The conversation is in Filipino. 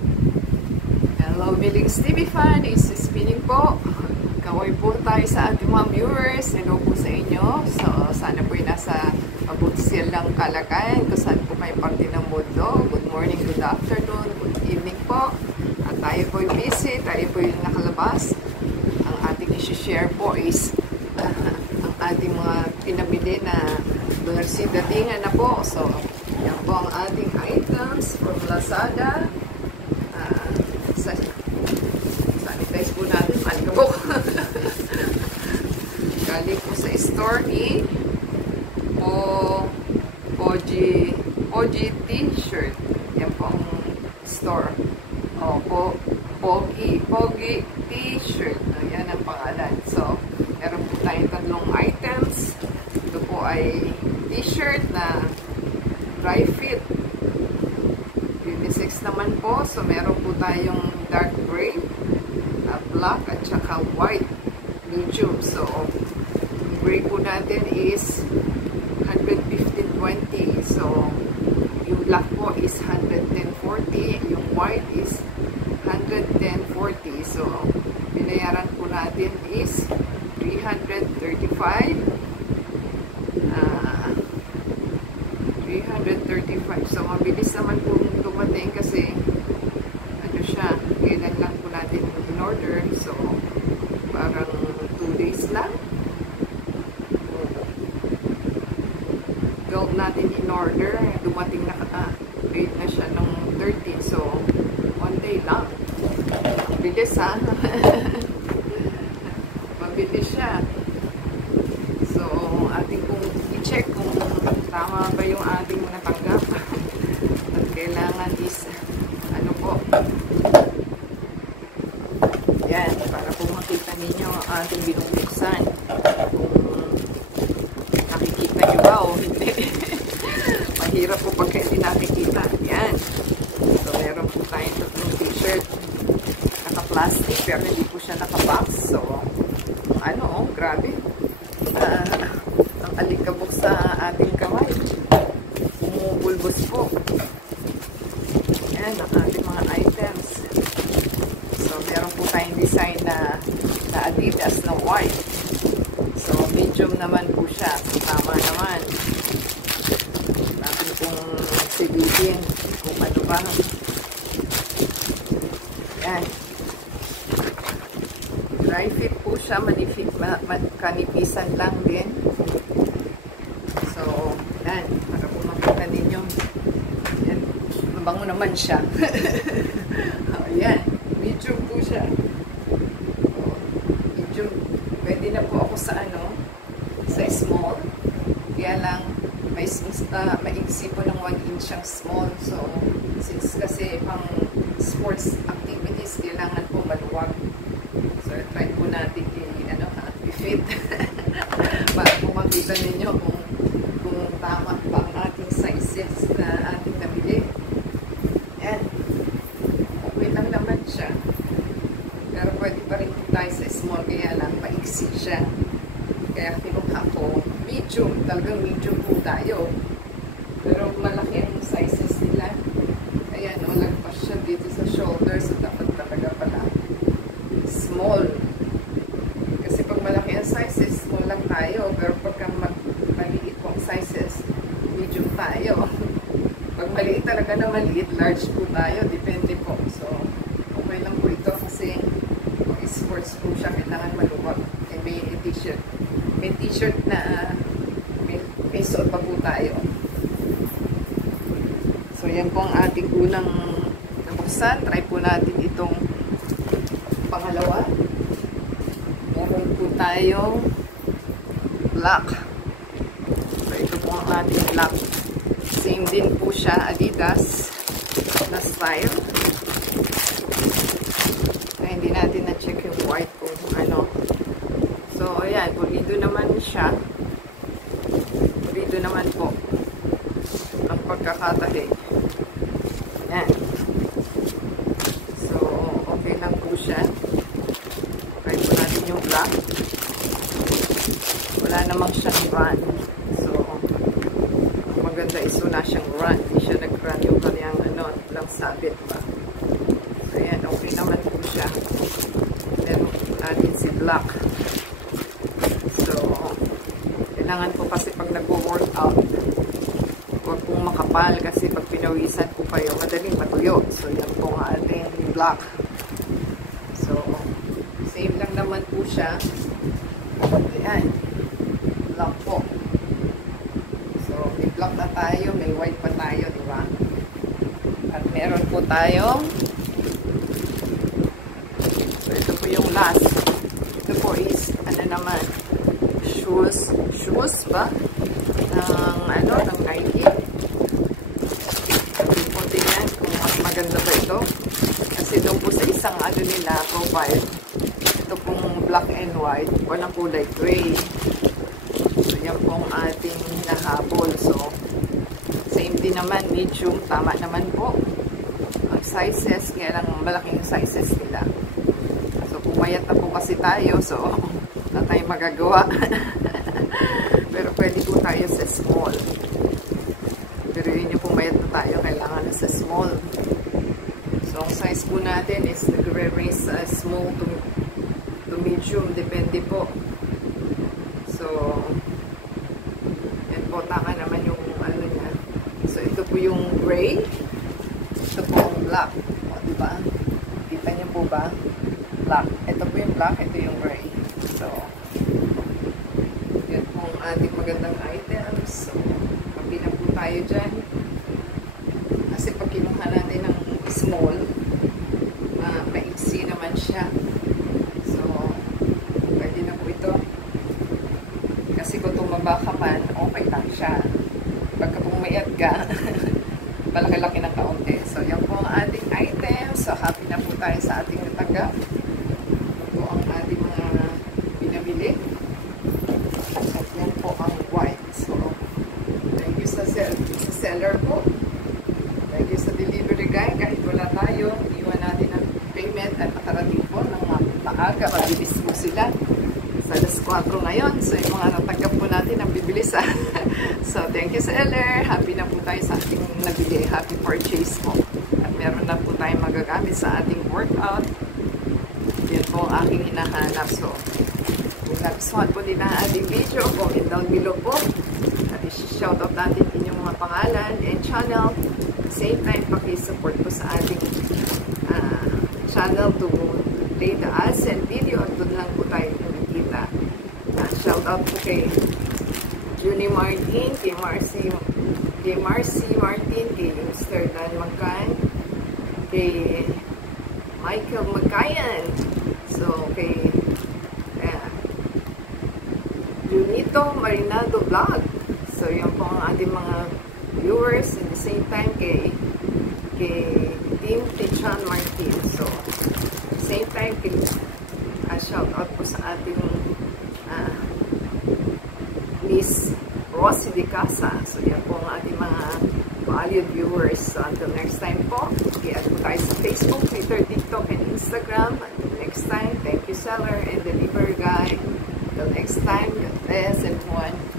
Hello, Billings TV fan. This is Spinning po. Kaway po tayo sa ating mga viewers. Hello po sa inyo. So, sana po nasa mabuti silang kalagayan kung saan po kayo parte ng mundo. Good morning, good afternoon, good evening po. At tayo po yung busy, tayo po yung nakalabas. Ang ating isi-share po is ang ating mga pinamili na Donersi datingan na po. So, yan po ang ating items from Lazada. Sanitize po natin, malikabok. Galing po sa store ni Pogi T-shirt. Yan po ang store. Pogi T-shirt. Yan ang pangalan. So, meron po tayong tatlong items. Ito po ay T-shirt na dry fit. 26 naman po. So, meron po tayong dark gray, black, at saka white. Medium. So, yung gray po natin is 115.20. So, yung black po is 110.40. Yung white is 110.40. So, binayaran po natin is 335. 335. So, mabilis naman po dumating kasi ano siya, kailan lang po natin in-order. So, parang 2 days lang. Gold natin in-order. Dumating na date na siya nung 13. So, 1 day lang. Mabilis ha. Mabilis siya. So, ating kung i-check kung tama ba yung ating natanggap. At kailangan is ano po. Yan, para po makita ninyo ang ating binubuksan. Kung nakikita nyo ba o hindi. Mahirap po pagka hindi nakikita. Yan. So, meron po tayong tatlong t-shirt. Naka-plastic, pero hindi po siya naka-box. So, ano, grabe. Ang alikabok sa ating kamay. Umubulbos po. Yan, ang ating mga items. So, meron po tayong design na Adidas na white. So, medium naman po siya. Tama naman. Natin pong silipin kung ano ba. Yan. Dry fit po siya. Kanipisan lang din. So, yan. Para po makita ninyo. Yan. Mabango naman siya. Yan. Medium po siya. Medium. Pwede na po ako sa ano, sa small. Kaya lang, maigsi po ng 1 inch ang small. So, since kasi pang sports activities, kailangan po maluwag. So, try po natin i-fit. Para po makita ninyo kung tama pa ang ating sizes na ating nabili. Yan. Okay lang naman siya. Pero pwede pa rin po tayo sa small, kaya lang maigsi siya. Kaya kinuha ko medium. Talagang medium po tayo. Pero malaki ang sizes nila. Ayan, lagpas siya dito sa shoulder. So, dapat talaga pala small. Kasi pag malaki ang sizes, small lang tayo. Pero pagka maliit po ang sizes, medium tayo. Pag maliit talaga na maliit, large po tayo. Depende po. So, okay lang po ito kasi sports po siya. Kailangan maluwag. May t-shirt. May t-shirt na may suot pa po tayo. So, yan po ang ating unang nabuksan. Try po natin itong pangalawa. Meron po tayong black. So, ito po ang ating black. Same din po siya, Adidas na style. So, hindi natin na-check yung white kung ano. So, ayan. Pulido naman siya. Pulido naman po ang pagkakatahi. Ayan. So, okay lang po siya. Try po natin yung black. Wala namang siyang run. So, maganda is wala siyang run. Hindi siya nag-run yung kanyang lang sabit ba. black. So, kailangan po kasi pag nag-workout, huwag pong makapal kasi pag pinawisan po kayo, madaling matuyo. So, yan po ang ating black. So, same lang naman po siya. Ayan. Black po. So, may black na tayo, may white pa tayo, di ba? At meron po tayong, so ito po yung last. Ito po is, ano naman, shoes ba? Ng Nike. Hindi po tingnan kung maganda ba ito. Kasi doon po sa isang nila, profile, ito pong black and white, walang kulay gray. So, yan pong ating hinahabol. So, same din naman, medium, tama naman po. Ang sizes, kaya lang malaking sizes nila. So, pumayat na po kasi tayo, so, na tayo magagawa. Pero pwede po tayo sa small. Pero yun yung pumayat na tayo, kailangan na sa small. So, ang size po natin is nagre-range sa small to medium, depende po. So, yan po, tama naman yung ano niya. So, ito po yung gray. Ito po yung black. O, diba? Kita niyo po ba? Black. Ito po yung black, ito yung gray. So, yan po ang ating magandang items. So, pagpili na po tayo dyan. Kasi pag kinuha natin ng small, maiksi naman siya. So, pwede na po ito. Kasi kung tumaba ka man, okay lang siya. Pagka pumayat ka, malaki-laki ng kaunti. So, yan po ang ating items. So, happy na po tayo sa ating natanggap. Ito po ang ating mga pinabili. At yan po ang white. So, thank you sa seller po. Thank you sa delivery guy. Kahit wala tayo, iwan natin ang payment at nakarating po ng maaga. Mabilis po sila. Sa alas 4 ngayon. So, yung mga natanggap po natin ang bibilis. So, thank you seller. Happy na po tayo sa ating nabili. Happy purchase po. At meron na po tayong magagamit sa ating workout. Yan po ang aking hinahanap. So, kung nagustuhan po din ang ating video, comment down below po. At i-shoutout natin inyong mga pangalan and channel. At the same time, pakisupport po sa ating channel to play the ads and video. At doon lang po tayo nakikita. Shoutout po kay Junie Martin, kay Marcy Martin, kay Mr. Dan Magcan, kay Michael Magayan, so kay Junito Marinaldo Vlog. So yan po ang ating mga viewers. At the same time kay Team Tichan Martin. So same time kay shout out po sa ating Miss Rosie de Casa. So, yan po ang ating mga valued viewers. So, until next time po, i-add po tayo sa Facebook, Twitter, TikTok, and Instagram. Until next time, thank you seller and delivery guy. Until next time, God bless everyone.